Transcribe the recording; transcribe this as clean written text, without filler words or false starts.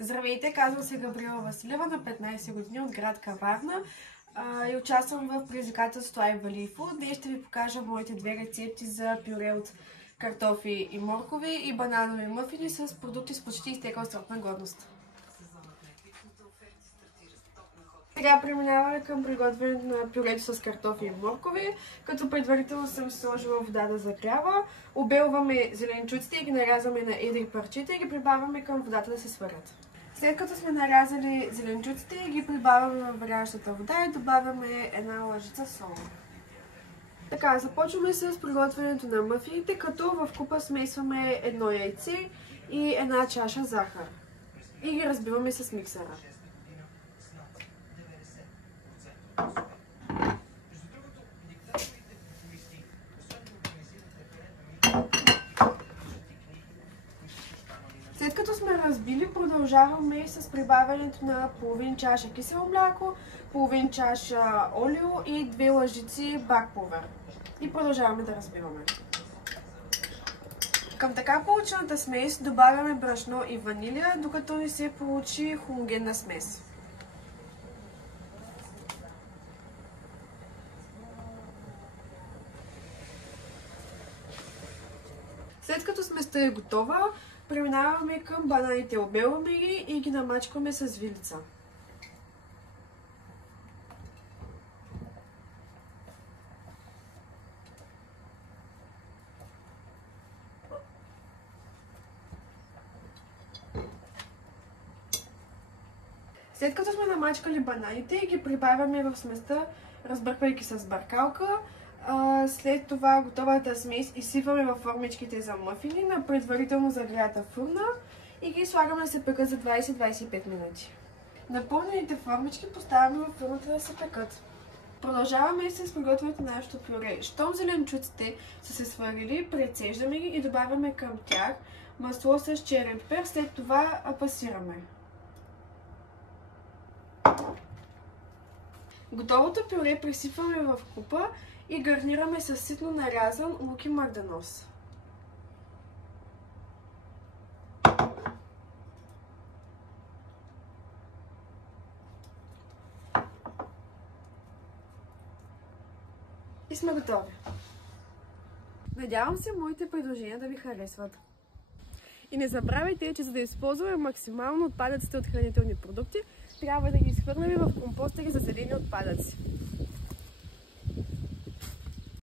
Здравейте, казвам се Габриела Василева, на 15 години от град Каварна и участвам в предизвикателството I Believe Food. Днес ще ви покажа моите две рецепти за пюре от картофи и моркови и бананови мъфини с продукти с почти изтекъл срок на годност. Сега преминаваме към приготвянето на пюрето с картофи и моркови, като предварително съм сложила вода да загрява. Обелваме зеленчуците и ги нарязваме на едри парчета и ги прибавяме към водата да се сварят. След като сме нарязали зеленчуците, ги прибавяме в варящата вода и добавяме една лъжица сол. Така, започваме с приготвянето на мъфините, като в купа смесваме едно яйце и една чаша захар. И ги разбиваме с миксера. След като сме разбили, продължаваме с прибавянето на половин чаша кисело мляко, половин чаша олио и 2 лъжици бак пулвер. И продължаваме да разбиваме. Към така получената смес добавяме брашно и ванилия, докато ни се получи хомогенна смес. След като сместа е готова, преминаваме към бананите, обелваме ги и ги намачкваме с вилица. След като сме намачкали бананите, ги прибавяме в сместа, разбърквайки с бъркалка. След това готовата смес изсипваме във формичките за мъфини на предварително загрята фурна и ги слагаме да се пекат за 20-25 минути. Напълнените формички поставяме във фурната да се пекат. Продължаваме с приготвянето на нашето пюре. Щом зеленчуците са се сварили, прецеждаме ги и добавяме към тях масло с черен пипер, след това пасираме. Готовото пюре пресипваме в купа и гарнираме с ситно нарязан лук и марданос. И сме готови. Надявам се моите предложения да ви харесват. И не забравяйте, че за да използваме максимално отпадъците от хранителни продукти, трябва да ги изхвърляме в компостери за зелени отпадъци.